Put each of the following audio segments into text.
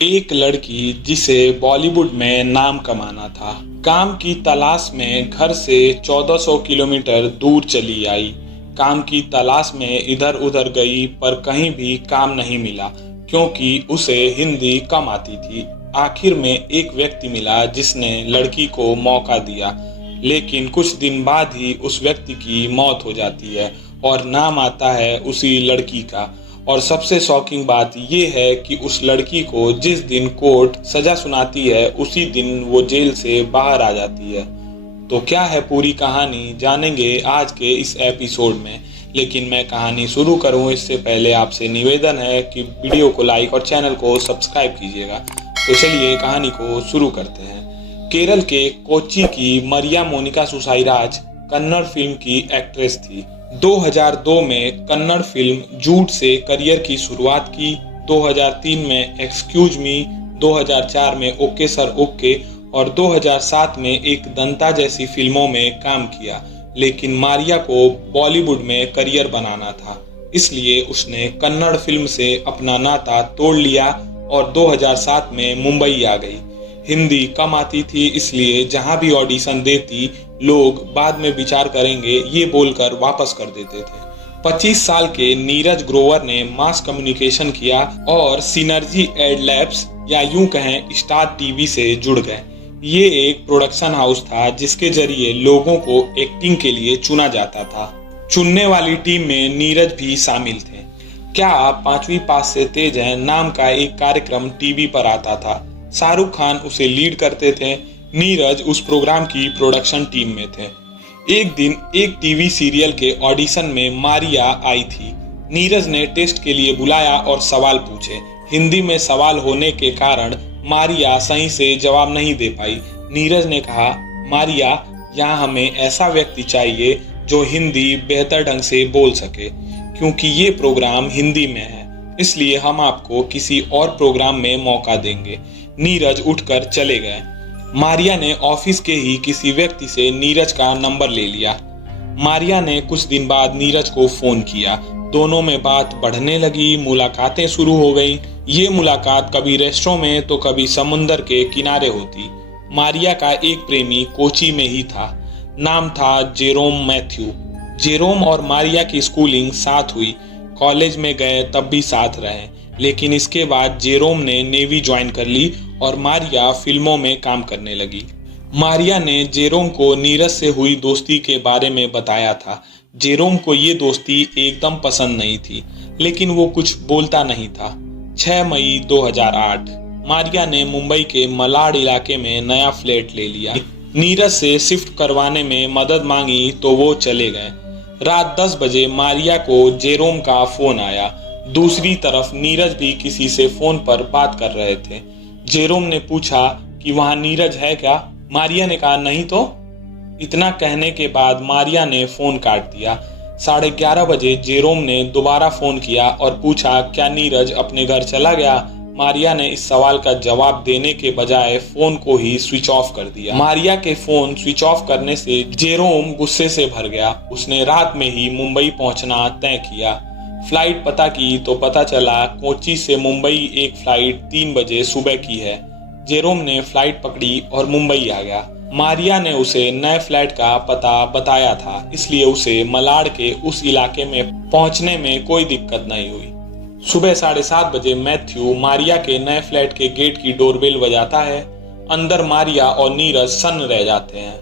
एक लड़की जिसे बॉलीवुड में नाम कमाना था, काम की तलाश में घर से 1400 किलोमीटर दूर चली आई। काम की तलाश में इधर उधर गई पर कहीं भी काम नहीं मिला क्योंकि उसे हिंदी कम आती थी। आखिर में एक व्यक्ति मिला जिसने लड़की को मौका दिया, लेकिन कुछ दिन बाद ही उस व्यक्ति की मौत हो जाती है और नाम आता है उसी लड़की का। और सबसे शॉकिंग बात यह है कि उस लड़की को जिस दिन कोर्ट सजा सुनाती है उसी दिन वो जेल से बाहर आ जाती है। तो क्या है पूरी कहानी जानेंगे आज के इस एपिसोड में। लेकिन मैं कहानी शुरू करूं इससे पहले आपसे निवेदन है कि वीडियो को लाइक और चैनल को सब्सक्राइब कीजिएगा। तो चलिए कहानी को शुरू करते हैं। केरल के कोच्चि की मरिया मोनिका सुसाईराज कन्नड़ फिल्म की एक्ट्रेस थी। 2002 में कन्नड़ फिल्म झूठ से करियर की शुरुआत की। 2003 में एक्सक्यूज मी, 2004 में ओके सर ओके और 2007 में एक दंता जैसी फिल्मों में काम किया। लेकिन मारिया को बॉलीवुड में करियर बनाना था, इसलिए उसने कन्नड़ फिल्म से अपना नाता तोड़ लिया और 2007 में मुंबई आ गई। हिंदी कम आती थी, इसलिए जहां भी ऑडिशन देती लोग बाद में विचार करेंगे ये बोलकर वापस कर देते थे। 25 साल के नीरज ग्रोवर ने मास कम्युनिकेशन किया और सिनर्जी एड लैब्स या यूं कहें स्टार टीवी से जुड़ गए। ये एक प्रोडक्शन हाउस था जिसके जरिए लोगों को एक्टिंग के लिए चुना जाता था। चुनने वाली टीम में नीरज भी शामिल थे। क्या आप 5वीं पास से तेज हैं नाम का एक कार्यक्रम टीवी पर आता था। शाहरुख खान उसे लीड करते थे। नीरज उस प्रोग्राम की प्रोडक्शन टीम में थे। एक दिन एक टीवी सीरियल के ऑडिशन में मारिया आई थी। नीरज ने टेस्ट के लिए बुलाया और सवाल पूछे। हिंदी में सवाल होने के कारण मारिया सही से जवाब नहीं दे पाई। नीरज ने कहा, मारिया, यहाँ हमें ऐसा व्यक्ति चाहिए जो हिंदी बेहतर ढंग से बोल सके, क्योंकि ये प्रोग्राम हिंदी में है, इसलिए हम आपको किसी और प्रोग्राम में मौका देंगे। नीरज उठकर चले गए। मारिया ने ऑफिस के ही किसी व्यक्ति से नीरज का नंबर ले लिया। मारिया ने कुछ दिन बाद नीरज को फोन किया। दोनों में बात बढ़ने लगी, मुलाकातें शुरू हो गई। ये मुलाकात कभी रेस्टोरेंट में तो कभी समुंदर के किनारे होती। मारिया का एक प्रेमी कोच्चि में ही था। नाम था जेरोम मैथ्यू। जेरोम और मारिया की स्कूलिंग साथ हुई, कॉलेज में गए तब भी साथ रहे। लेकिन इसके बाद जेरोम ने नेवी ज्वाइन कर ली और मारिया फिल्मों में काम करने लगी। मारिया ने जेरोम को नीरज से हुई दोस्ती के बारे में बताया था। जेरोम को ये दोस्ती एकदम पसंद नहीं थी, लेकिन वो कुछ बोलता नहीं था। 6 मई 2008 मारिया ने मुंबई के मलाड इलाके में नया फ्लैट ले लिया। नीरज से शिफ्ट करवाने में मदद मांगी तो वो चले गए। रात 10 बजे मारिया को जेरोम का फोन आया। दूसरी तरफ नीरज भी किसी से फोन पर बात कर रहे थे। जेरोम ने पूछा कि वहां नीरज है क्या। मारिया ने कहा नहीं तो। इतना कहने के बाद मारिया ने फोन काट दिया। 11:30 बजे जेरोम ने दोबारा फोन किया और पूछा क्या नीरज अपने घर चला गया। मारिया ने इस सवाल का जवाब देने के बजाय फोन को ही स्विच ऑफ कर दिया। मारिया के फोन स्विच ऑफ करने से जेरोम गुस्से से भर गया। उसने रात में ही मुंबई पहुंचना तय किया। फ्लाइट पता की तो पता चला कोच्चि से मुंबई एक फ्लाइट 3 बजे सुबह की है। जेरोम ने फ्लाइट पकड़ी और मुंबई आ गया। मारिया ने उसे नए फ्लैट का पता बताया था, इसलिए उसे मलाड के उस इलाके में पहुंचने में कोई दिक्कत नहीं हुई। सुबह 7:30 बजे मैथ्यू मारिया के नए फ्लैट के गेट की डोरबेल बजाता है। अंदर मारिया और नीरज सन्न रह जाते हैं।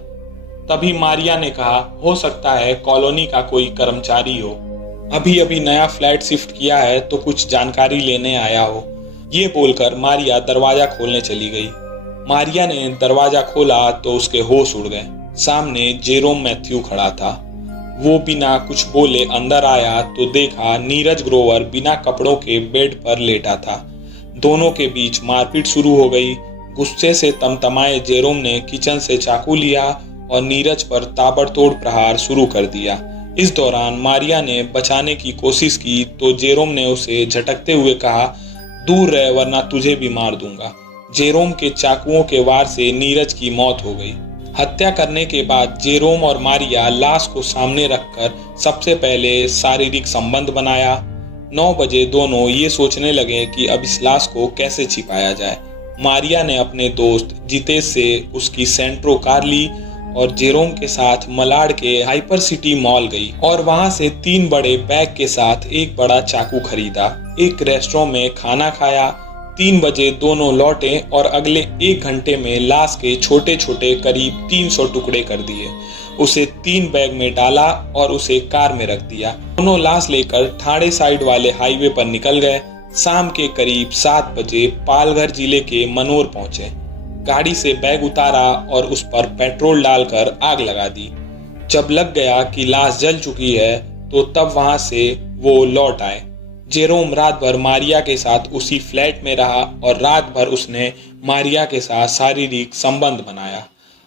तभी मारिया ने कहा, हो सकता है कॉलोनी का कोई कर्मचारी हो, अभी अभी नया फ्लैट शिफ्ट किया है तो कुछ जानकारी लेने आया हो। ये बोलकर मारिया दरवाजा खोलने चली गई। मारिया ने दरवाजा खोला तो उसके होश उड़ गए। सामने जेरोम मैथ्यू खड़ा था। वो बिना कुछ बोले अंदर आया तो देखा नीरज ग्रोवर बिना कपड़ों के बेड पर लेटा था। दोनों के बीच मारपीट शुरू हो गई। गुस्से से तमतमाए जेरोम ने किचन से चाकू लिया और नीरज पर ताबड़तोड़ प्रहार शुरू कर दिया। इस दौरान मारिया ने बचाने की कोशिश की तो जेरोम ने उसे झटकते हुए कहा, दूर रह वरना तुझे भी मार दूंगा। जेरोम के चाकुओं के वार से नीरज की मौत हो गई। हत्या करने के बाद जेरोम और मारिया लाश को सामने रखकर सबसे पहले शारीरिक संबंध बनाया। 9 बजे दोनों ये सोचने लगे कि अब इस लाश को कैसे छिपाया जाए। मारिया ने अपने दोस्त जितेश से उसकी सेंट्रो कार ली और जेरोम के साथ मलाड के हाइपर सिटी मॉल गई और वहां से 3 बड़े बैग के साथ एक बड़ा चाकू खरीदा। एक रेस्टोरेंट में खाना खाया। 3 बजे दोनों लौटे और अगले 1 घंटे में लाश के छोटे छोटे करीब 300 टुकड़े कर दिए। उसे 3 बैग में डाला और उसे कार में रख दिया। दोनों लाश लेकर ठाणे साइड वाले हाईवे पर निकल गए। शाम के करीब 7 बजे पालघर जिले के मनोर पहुंचे। गाड़ी से बैग उतारा और उस पर पेट्रोल डालकर आग लगा दी। जब लग गया कि लाश जल चुकी है तो तब वहां से वो लौट आए। जेरोम रात भर मारिया के साथ उसी फ्लैट में रहा और रात भर उसने मारिया के साथ शारीरिक संबंध बनाया।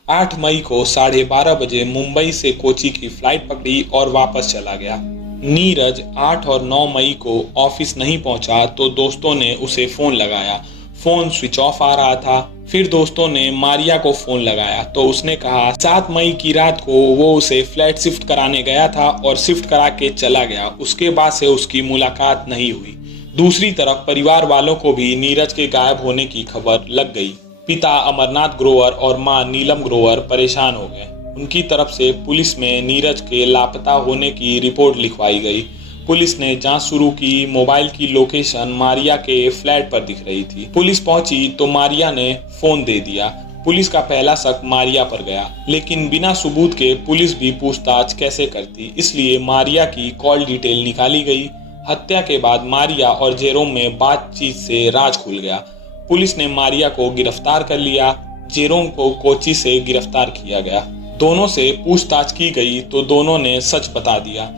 8 मई को 12:30 बजे मुंबई से कोची की फ्लाइट पकड़ी और वापस चला गया। नीरज 8 और 9 मई को ऑफिस नहीं पहुंचा तो दोस्तों ने उसे फोन लगाया। फोन स्विच ऑफ आ रहा था। फिर दोस्तों ने मारिया को फोन लगाया तो उसने कहा 7 मई की रात को वो उसे फ्लैट शिफ्ट कराने गया था और शिफ्ट करा के चला गया। उसके बाद से उसकी मुलाकात नहीं हुई। दूसरी तरफ परिवार वालों को भी नीरज के गायब होने की खबर लग गई। पिता अमरनाथ ग्रोवर और मां नीलम ग्रोवर परेशान हो गए। उनकी तरफ से पुलिस में नीरज के लापता होने की रिपोर्ट लिखवाई गई। पुलिस ने जांच शुरू की। मोबाइल की लोकेशन मारिया के फ्लैट पर दिख रही थी। पुलिस पहुंची तो मारिया ने फोन दे दिया। पुलिस का पहला शक मारिया पर गया, लेकिन बिना सबूत के पुलिस भी पूछताछ कैसे करती, इसलिए मारिया की कॉल डिटेल निकाली गई। हत्या के बाद मारिया और जेरोम में बातचीत से राज खुल गया। पुलिस ने मारिया को गिरफ्तार कर लिया। जेरोम को कोची से गिरफ्तार किया गया। दोनों से पूछताछ की गई तो दोनों ने सच बता दिया।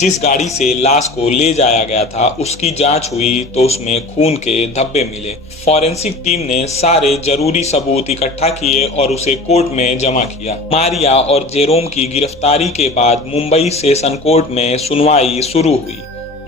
जिस गाड़ी से लाश को ले जाया गया था उसकी जांच हुई तो उसमें खून के धब्बे मिले। फॉरेंसिक टीम ने सारे जरूरी सबूत इकट्ठा किए और उसे कोर्ट में जमा किया। मारिया और जेरोम की गिरफ्तारी के बाद मुंबई सेशन कोर्ट में सुनवाई शुरू हुई।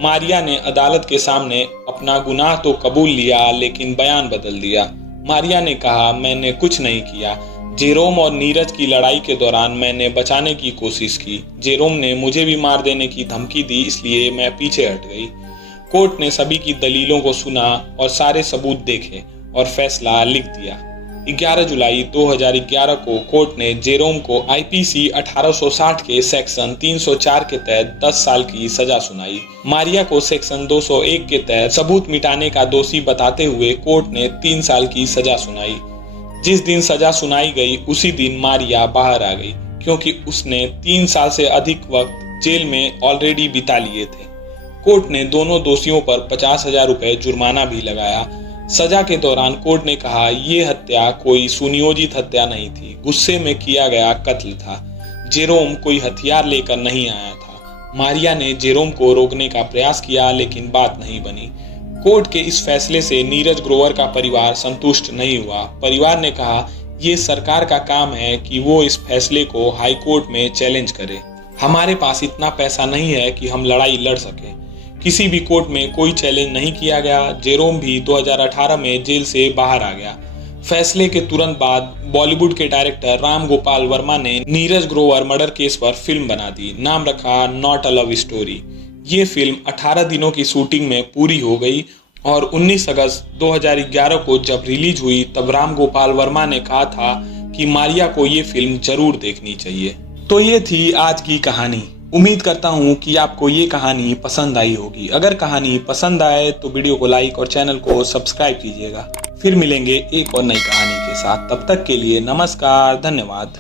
मारिया ने अदालत के सामने अपना गुनाह तो कबूल लिया लेकिन बयान बदल दिया। मारिया ने कहा, मैंने कुछ नहीं किया। जेरोम और नीरज की लड़ाई के दौरान मैंने बचाने की कोशिश की। जेरोम ने मुझे भी मार देने की धमकी दी, इसलिए मैं पीछे हट गई। कोर्ट ने सभी की दलीलों को सुना और सारे सबूत देखे और फैसला लिख दिया। 11 जुलाई 2011 को कोर्ट ने जेरोम को आईपीसी 1860 के सेक्शन 304 के तहत 10 साल की सजा सुनाई। मारिया को सेक्शन 201 के तहत सबूत मिटाने का दोषी बताते हुए कोर्ट ने 3 साल की सजा सुनाई। जिस दिन सजा सुनाई गई उसी दिन मारिया बाहर आ गई, क्योंकि उसने 3 साल से अधिक वक्त जेल में ऑलरेडी बिता लिए थे। कोर्ट ने दोनों दोषियों पर 50,000 रुपए जुर्माना भी लगाया। सजा के दौरान कोर्ट ने कहा, ये हत्या कोई सुनियोजित हत्या नहीं थी, गुस्से में किया गया कत्ल था। जेरोम कोई हथियार लेकर नहीं आया था। मारिया ने जेरोम को रोकने का प्रयास किया लेकिन बात नहीं बनी। कोर्ट के इस फैसले से नीरज ग्रोवर का परिवार संतुष्ट नहीं हुआ। परिवार ने कहा, ये सरकार का काम है कि वो इस फैसले को हाई कोर्ट में चैलेंज करे। हमारे पास इतना पैसा नहीं है कि हम लड़ाई लड़ सकें। किसी भी कोर्ट में कोई चैलेंज नहीं किया गया। जेरोम भी 2018 में जेल से बाहर आ गया। फैसले के तुरंत बाद बॉलीवुड के डायरेक्टर राम गोपाल वर्मा ने नीरज ग्रोवर मर्डर केस पर फिल्म बना दी। नाम रखा नॉट अ लव स्टोरी। ये फिल्म 18 दिनों की शूटिंग में पूरी हो गई और 19 अगस्त 2011 को जब रिलीज हुई तब राम गोपाल वर्मा ने कहा था कि मारिया को ये फिल्म जरूर देखनी चाहिए। तो ये थी आज की कहानी। उम्मीद करता हूँ कि आपको ये कहानी पसंद आई होगी। अगर कहानी पसंद आए तो वीडियो को लाइक और चैनल को सब्सक्राइब कीजिएगा। फिर मिलेंगे एक और नई कहानी के साथ। तब तक के लिए नमस्कार, धन्यवाद।